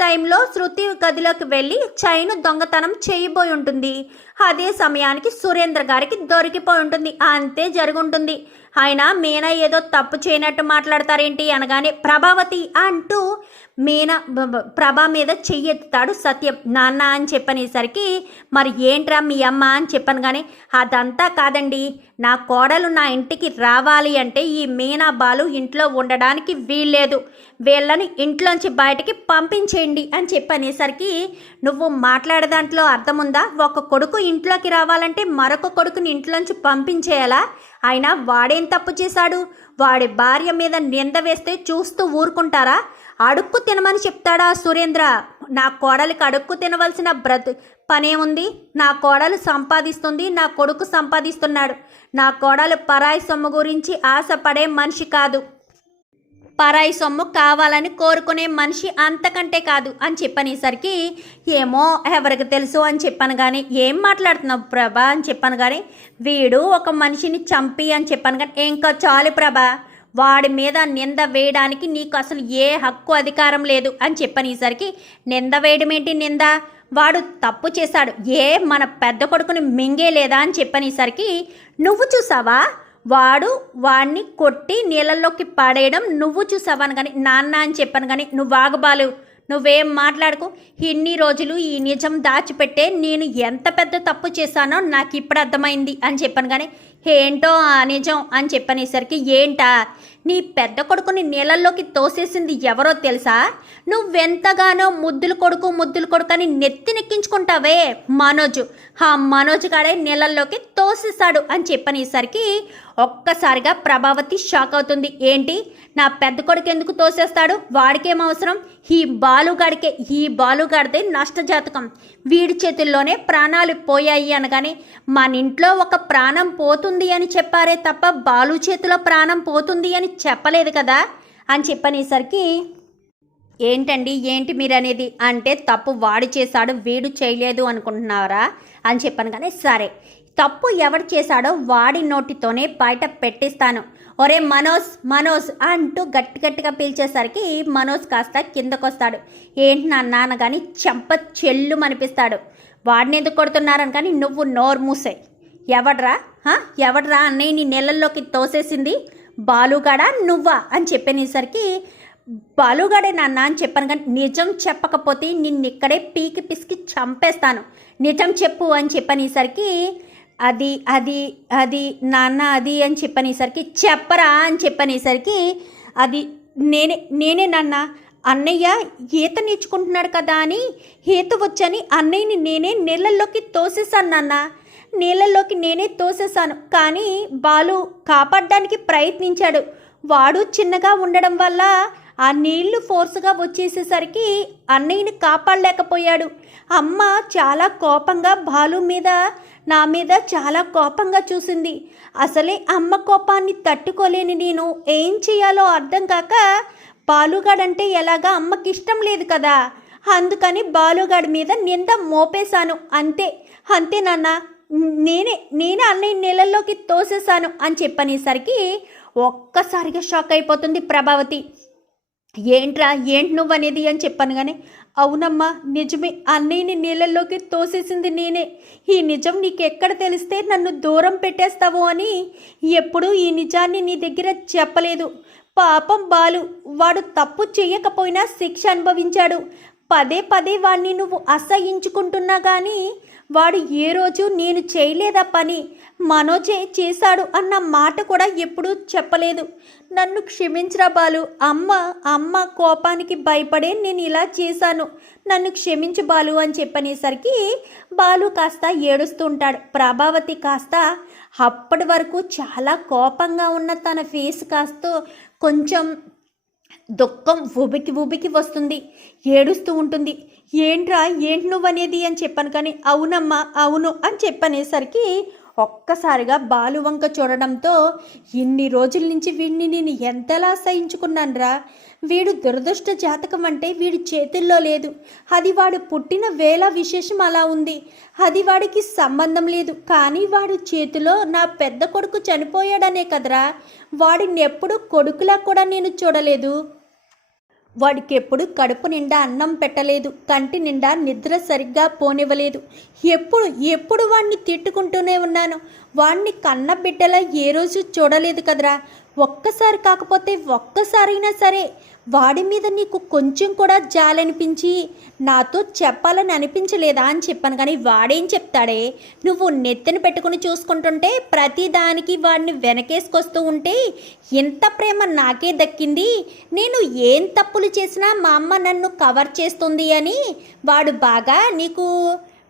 టైంలో శృతి గదిలోకి వెళ్ళి చైన్ దొంగతనం చేయబోయి ఉంటుంది. అదే సమయానికి సురేంద్ర గారికి దొరికిపోయి ఉంటుంది. అంతే జరుగుంటుంది. ఆయన మీనా ఏదో తప్పు చేయనట్టు మాట్లాడతారేంటి అనగానే ప్రభావతి అంటూ మీనా ప్రభా మీద చెయ్యెత్తుతాడు సత్యం. నాన్న అని చెప్పనేసరికి మరి ఏంట్రా మీ అమ్మ అని చెప్పాను కానీ అదంతా కాదండి నా కోడలు నా ఇంటికి రావాలి అంటే ఈ మీనా బాలు ఇంట్లో ఉండడానికి వీల్లేదు. వీళ్ళని ఇంట్లోంచి బయటికి పంపించేయండి అని చెప్పనేసరికి నువ్వు మాట్లాడే దాంట్లో అర్థం ఉందా ఒక కొడుకు ఇంట్లోకి రావాలంటే మరొక కొడుకుని ఇంట్లోంచి పంపించేయాలా? అయినా వాడేం తప్పు చేశాడు? వాడి భార్య మీద నింద వేస్తే చూస్తూ ఊరుకుంటారా? అడుక్కు తినమని చెప్తాడా సురేంద్ర? నా కోడలికి అడుక్కు తినవలసిన బ్రతు పనేముంది? నా కోడలు సంపాదిస్తుంది నా కొడుకు సంపాదిస్తున్నాడు. నా కోడలు పరాయి సొమ్ము గురించి ఆశపడే మనిషి కాదు. పరాయి సొమ్ము కావాలని కోరుకునే మనిషి అంతకంటే కాదు అని చెప్పనేసరికి ఏమో ఎవరికి తెలుసు అని చెప్పాను కానీ ఏం మాట్లాడుతున్నావు ప్రభా అని చెప్పాను కానీ వీడు ఒక మనిషిని చంపి అని చెప్పాను కానీ ఇంకా చాలు ప్రభా. వాడి మీద నింద వేయడానికి నీకు అసలు ఏ హక్కు అధికారం లేదు అని చెప్పనేసరికి నింద వేయడం ఏంటి నింద? వాడు తప్పు చేశాడు. ఏ మన పెద్ద కొడుకుని మింగే లేదా అని చెప్పనేసరికి నువ్వు చూసావా? వాడు వాడిని కొట్టి నీళ్ళల్లోకి పడేయడం నువ్వు చూసావాను కానీ నాన్న అని చెప్పాను కానీ నువ్వు ఆగబాలు నువ్వేం మాట్లాడుకో? ఇన్ని రోజులు ఈ నిజం దాచిపెట్టే నేను ఎంత పెద్ద తప్పు చేశానో నాకు ఇప్పుడు అర్థమైంది అని చెప్పాను కానీ ఏంటో ఆ నిజం అని చెప్పనేసరికి ఏంటా? నీ పెద్ద కొడుకుని నీళ్ళల్లోకి తోసేసింది ఎవరో తెలుసా? నువ్వెంతగానో ముద్దులు కొడుకు ముద్దులు కొడుకు అని నెత్తినెక్కించుకుంటావే మనోజు. ఆ మనోజ్ గాడే నీళ్ళల్లోకి తోసేశాడు అని చెప్పనేసరికి ఒక్కసారిగా ప్రభావతి షాక్ అవుతుంది. ఏంటి? నా పెద్ద కొడుకు ఎందుకు తోసేస్తాడు? వాడికేం అవసరం? ఈ బాలుగాడికే ఈ బాలుగాడిదే నష్టజాతకం. వీడి చేతుల్లోనే ప్రాణాలు పోయాయి అనగానే మన ఇంట్లో ఒక ప్రాణం పోతుంది అని చెప్పారే తప్ప బాలు చేతిలో ప్రాణం పోతుంది అని చెప్పలేదు కదా అని చెప్పనేసరికి ఏంటండి? ఏంటి మీరు అనేది అంటే తప్పు వాడు చేశాడు వీడు చేయలేదు అనుకుంటున్నారా? అని చెప్పాను కానీ సరే. తప్పు ఎవడు చేశాడో వాడి నోటితోనే బయట పెట్టిస్తాను. ఒరే మనోజ్ మనోజ్ అంటూ గట్టి గట్టిగా పిలిచేసరికి మనోజ్ కాస్త కిందకొస్తాడు. ఏంటి నా నాన్న? కానీ చెంప చెల్లు అనిపిస్తాడు వాడిని ఎందుకు కొడుతున్నారని కానీ నువ్వు నోరు మూసాయి. ఎవడ్రా? ఎవడ్రా అన్నయ్య నీ నెలల్లోకి తోసేసింది? బాలుగాడా నువ్వా? అని చెప్పనేసరికి బాలుగాడే నాన్న అని చెప్పాను కానీ నిజం చెప్పకపోతే నిన్ను ఇక్కడే పీకి పిసికి చంపేస్తాను. నిజం చెప్పు అని చెప్పనేసరికి అది అది అది నాన్న అది అని చెప్పనేసరికి చెప్పరా అని చెప్పనేసరికి అది నేనే నేనే నాన్న. అన్నయ్య ఈత నేర్చుకుంటున్నాడు కదా అని ఈత వచ్చని అన్నయ్యని నేనే నీళ్ళల్లోకి తోసేసాను నాన్న. నీళ్ళల్లోకి నేనే తోసేసాను కానీ బాలు కాపాడడానికి ప్రయత్నించాడు. వాడు చిన్నగా ఉండడం వల్ల ఆ నీళ్ళు ఫోర్స్గా వచ్చేసేసరికి అన్నయ్యని కాపాడలేకపోయాడు. అమ్మ చాలా కోపంగా బాలు మీద నా మీద చాలా కోపంగా చూసింది. అసలే అమ్మ కోపాన్ని తట్టుకోలేని నేను ఏం చేయాలో అర్థం కాక బాలుగాడంటే ఎలాగా అమ్మకి ఇష్టం లేదు కదా. అందుకని బాలుగాడి మీద నింద మోపేశాను. అంతే. అంతే నాన్న. నేనే నేనే అన్నయ్య నీళ్ళల్లోకి తోసేశాను అని చెప్పనేసరికి ఒక్కసారిగా షాక్ అయిపోతుంది ప్రభావతి. ఏంట్రా ఏంటి నువ్వు అనేది అని చెప్పాను కానీ అవునమ్మా నిజమే అన్నయ్యని నీళ్ళల్లోకి తోసేసింది నేనే. ఈ నిజం నీకెక్కడ తెలిస్తే నన్ను దూరం పెట్టేస్తావో అని ఎప్పుడూ ఈ నిజాన్ని నీ దగ్గర చెప్పలేదు. పాపం బాలు వాడు తప్పు చేయకపోయినా శిక్ష అనుభవించాడు. పదే పదే వాడిని నువ్వు అసహించుకుంటున్నా కానీ వాడు ఏ రోజు నేను చేయలేదా పని? మనోజే చేశాడు అన్న మాట కూడా ఎప్పుడూ చెప్పలేదు. నన్ను క్షమించరా బాలు. అమ్మ అమ్మ కోపానికి భయపడే నేను ఇలా చేశాను. నన్ను క్షమించు బాలు అని చెప్పనేసరికి బాలు కాస్త ఏడుస్తూ ఉంటాడు ప్రభావతి కాస్త అప్పటి వరకు చాలా కోపంగా ఉన్న తన ఫేస్ కాస్త కొంచెం దుఃఖం ఉబికి ఉబికి వస్తుంది. ఏడుస్తూ ఉంటుంది. ఏంట్రా ఏంటి నువ్వనేది అని చెప్పాను కానీ అవునమ్మా అవును అని చెప్పనేసరికి ఒక్కసారిగా బాలు వంక చూడడంతో ఇన్ని రోజుల నుంచి వీడిని నేను ఎంతలా సహించుకున్నానురా వీడు దురదృష్ట జాతకం అంటే వీడి చేతుల్లో లేదు. అది వాడు పుట్టిన వేళ విశేషం అలా ఉంది. అది వాడికి సంబంధం లేదు. కానీ వాడి చేతిలో నా పెద్ద కొడుకు చనిపోయాడనే కదరా? వాడిని ఎప్పుడు కొడుకులా కూడా నేను చూడలేదు. వాడికి ఎప్పుడు కడుపు నిండా అన్నం పెట్టలేదు కంటి నిండా నిద్ర సరిగ్గా పోనివ్వలేదు. ఎప్పుడు ఎప్పుడు వాణ్ణి తిట్టుకుంటూనే ఉన్నాను. వాణ్ణి కన్న బిడ్డలా ఏ రోజు చూడలేదు కదరా. ఒక్కసారి కాకపోతే ఒక్కసారైనా సరే వాడి మీద నీకు కొంచెం కూడా జాలనిపించి నాతో చెప్పాలని అనిపించలేదా అని చెప్పాను. కానీ వాడేం చెప్తాడే? నువ్వు నెత్తిన పెట్టుకుని చూసుకుంటుంటే ప్రతిదానికి వాడిని వెనకేసుకొస్తూ ఉంటే ఎంత ప్రేమ నాకే దక్కింది. నేను ఏం తప్పులు చేసినా మా అమ్మ నన్ను కవర్ చేస్తుంది అని వాడు బాగా నీకు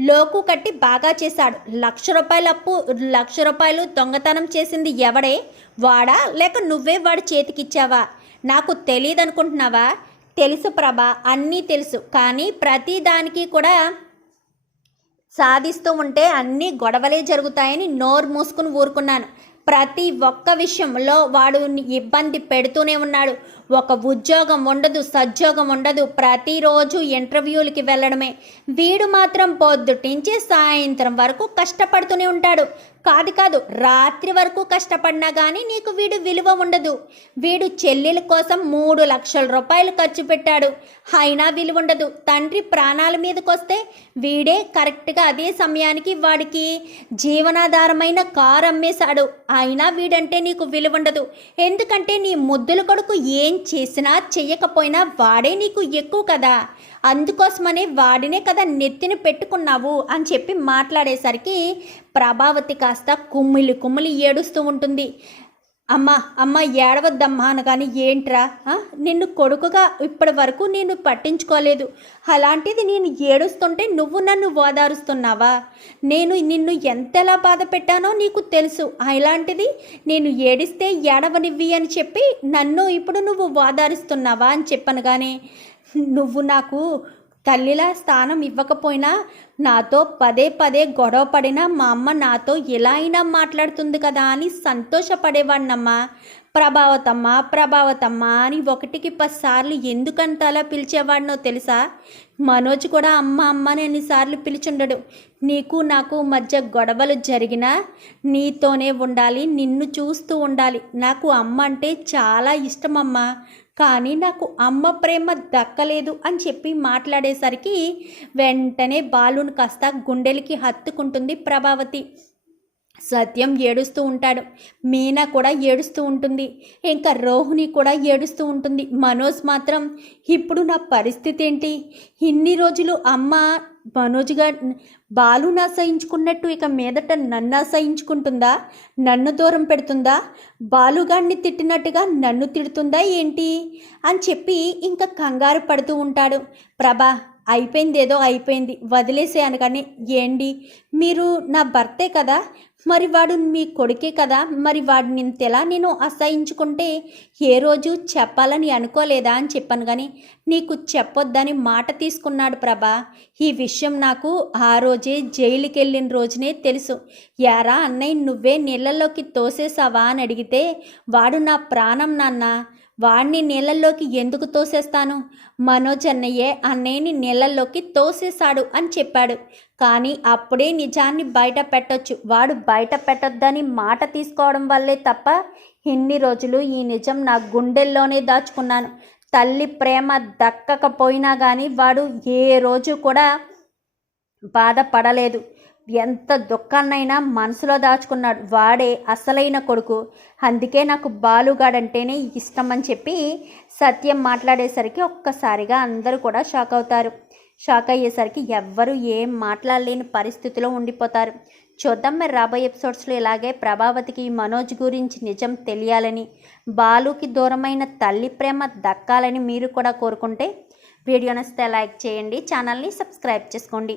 లోకు కట్టి బాగా చేశాడు. లక్ష రూపాయలు అప్పు లక్ష రూపాయలు దొంగతనం చేసింది ఎవడే? వాడా? లేక నువ్వే వాడి చేతికిచ్చావా? నాకు తెలియదు అనుకుంటున్నావా తెలుసు ప్రభ అన్నీ తెలుసు. కానీ ప్రతి దానికి కూడా సాధిస్తూ ఉంటే అన్నీ గొడవలే జరుగుతాయని నోరు మూసుకుని ఊరుకున్నాను. ప్రతి ఒక్క విషయంలో వాడు ఇబ్బంది పెడుతూనే ఉన్నాడు. ఒక ఉద్యోగం ఉండదు సద్యోగం ఉండదు. ప్రతిరోజు ఇంటర్వ్యూలకి వెళ్ళడమే. వీడు మాత్రం పొద్దుటించి సాయంత్రం వరకు కష్టపడుతూనే ఉంటాడు. కాదు కాదు రాత్రి వరకు కష్టపడినా కానీ నీకు వీడు విలువ ఉండదు. వీడు చెల్లెల కోసం మూడు లక్షల రూపాయలు ఖర్చు పెట్టాడు. అయినా విలువ ఉండదు. తండ్రి ప్రాణాల మీదకి వస్తే వీడే కరెక్ట్గా అదే సమయానికి వాడికి జీవనాధారమైన కారు అమ్మేశాడు. అయినా వీడంటే నీకు విలువ ఉండదు. ఎందుకంటే నీ ముద్దుల కొడుకు ఏం చేసినా చెయ్యకపోయినా వాడే నీకు ఎక్కువ కదా. అందుకోసమని వాడినే కదా నెత్తిని పెట్టుకున్నావు అని చెప్పి మాట్లాడేసరికి ప్రభావతి కాస్త కుమ్మిలి కుమ్మిలి ఏడుస్తూ ఉంటుంది. అమ్మ అమ్మ ఏడవద్దమ్మా అనగాని ఏంట్రా? నిన్ను కొడుకుగా ఇప్పటి వరకు నేను పట్టించుకోలేదు. అలాంటిది నేను ఏడుస్తుంటే నువ్వు నన్ను ఓదారుస్తున్నావా? నేను నిన్ను ఎంతలా బాధ పెట్టానో నీకు తెలుసు. అలాంటిది నేను ఏడిస్తే ఏడవనివ్వి అని చెప్పి నన్ను ఇప్పుడు నువ్వు ఓదారుస్తున్నావా అని చెప్పను కానీ నువ్వు నాకు తల్లిలా స్థానం ఇవ్వకపోయినా నాతో పదే పదే గొడవ పడినా మా అమ్మ నాతో ఎలా అయినా మాట్లాడుతుంది కదా అని సంతోషపడేవాడినమ్మా. ప్రభావతమ్మ ప్రభావతమ్మ అని ఒకటికి పదిసార్లు ఎందుకంత అలా పిలిచేవాడినో తెలుసా? మనోజ్ కూడా అమ్మ అమ్మ అని ఎన్నిసార్లు పిలిచుండడు. నీకు నాకు మధ్య గొడవలు జరిగినా నీతోనే ఉండాలి నిన్ను చూస్తూ ఉండాలి. నాకు అమ్మ అంటే చాలా ఇష్టమమ్మా. కానీ నాకు అమ్మ ప్రేమ దక్కలేదు అని చెప్పి మాట్లాడేసరికి వెంటనే బాలుని కాస్త గుండెలకి హత్తుకుంటుంది ప్రభావతి. సత్యం ఏడుస్తూ ఉంటాడు. మీనా కూడా ఏడుస్తూ ఉంటుంది. ఇంకా రోహిణి కూడా ఏడుస్తూ ఉంటుంది. మనోజ్ మాత్రం ఇప్పుడు నా పరిస్థితి ఏంటి? ఇన్ని రోజులు అమ్మ మనోజ్గా బాలుని అసహించుకున్నట్టు ఇక మీదట నన్ను అసహించుకుంటుందా నన్ను దూరం పెడుతుందా? బాలుగాడిని తిట్టినట్టుగా నన్ను తిడుతుందా ఏంటి? అని చెప్పి ఇంకా కంగారు పడుతూ ఉంటాడు ప్రభా. అయిపోయింది ఏదో అయిపోయింది వదిలేసే అనగానే ఏంటి? మీరు నా భర్తే కదా? మరి వాడు మీ కొడుకే కదా? మరి వాడిని ఇంతెలా నేను అసహించుకుంటే ఏ రోజు చెప్పాలని అనుకోలేదా అని చెప్పాను కానీ నీకు చెప్పొద్దని మాట తీసుకున్నాడు ప్రభా. ఈ విషయం నాకు ఆ రోజే జైలుకి వెళ్ళిన రోజునే తెలుసు. యారా అన్నయ్య నువ్వే నీళ్ళల్లోకి తోసేసావా అని అడిగితే వాడు నా ప్రాణం నాన్న. వాడిని నీళ్ళల్లోకి ఎందుకు తోసేస్తాను? మనోజ్ అన్నయ్యే అన్నయ్యని నీళ్ళల్లోకి తోసేశాడు అని చెప్పాడు. కానీ అప్పుడే నిజాన్ని బయట పెట్టొచ్చు. వాడు బయట పెట్టొద్దని మాట తీసుకోవడం వల్లే తప్ప ఇన్ని రోజులు ఈ నిజం నా గుండెల్లోనే దాచుకున్నాను. తల్లి ప్రేమ దక్కకపోయినా కానీ వాడు ఏ రోజు కూడా బాధపడలేదు. ఎంత దుఃఖాన్నైనా మనసులో దాచుకున్నాడు. వాడే అసలైన కొడుకు. అందుకే నాకు బాలుగాడంటేనే ఇష్టం అని చెప్పి సత్యం మాట్లాడేసరికి ఒక్కసారిగా అందరూ కూడా షాక్ అవుతారు. షాక్ అయ్యేసరికి ఎవ్వరూ ఏం మాట్లాడలేని పరిస్థితిలో ఉండిపోతారు. చూద్దాం మరి రాబోయే ఎపిసోడ్స్లో ఇలాగే ప్రభావతికి మనోజ్ గురించి నిజం తెలియాలని బాలుకి దూరమైన తల్లి ప్రేమ దక్కాలని మీరు కూడా కోరుకుంటే వీడియో నచ్చితే లైక్ చేయండి ఛానల్ని సబ్స్క్రైబ్ చేసుకోండి.